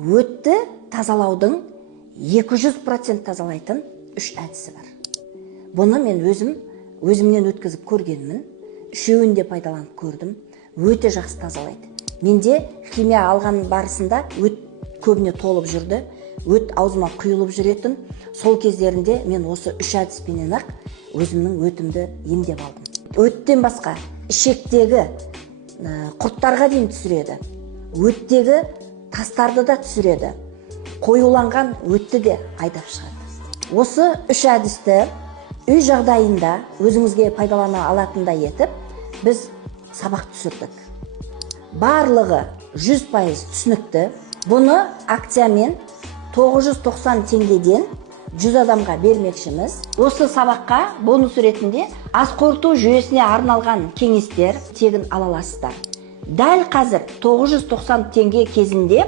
Өтті тазалаудың 200% тазалайтын 3 әдісі бар. Бұны мен өзімнен өткізіп көргенмін. Үшеуін де пайдаланып көрдім. Өте жақсы тазалайды. Менде химия алған барысында өт көбіне толып жүрді. Өт аузыма құйылып жүретін. Сол кездерінде мен осы 3 әдіспенен ақ өзімнің өтімді емдеп алдым. Өттен басқа ішектегі құрттарға дейін түсіреді. Өттегі тастарды да түсіреді. Қоюланған өтті де айдап шығады. Осы 3 әдісті үй жағдайында өзіңізге пайдалана алатындай етіп, біз сабақ түсірдік. Барлығы 100% түсінікті. Бұны акциямен 990 теңгеден 100 адамға бермекшіміз. Осы сабаққа бонус ретінде ас қорыту жүйесіне арналған кеңестер тегін ала аласыздар. Дәл қазір 990 теңге кезінде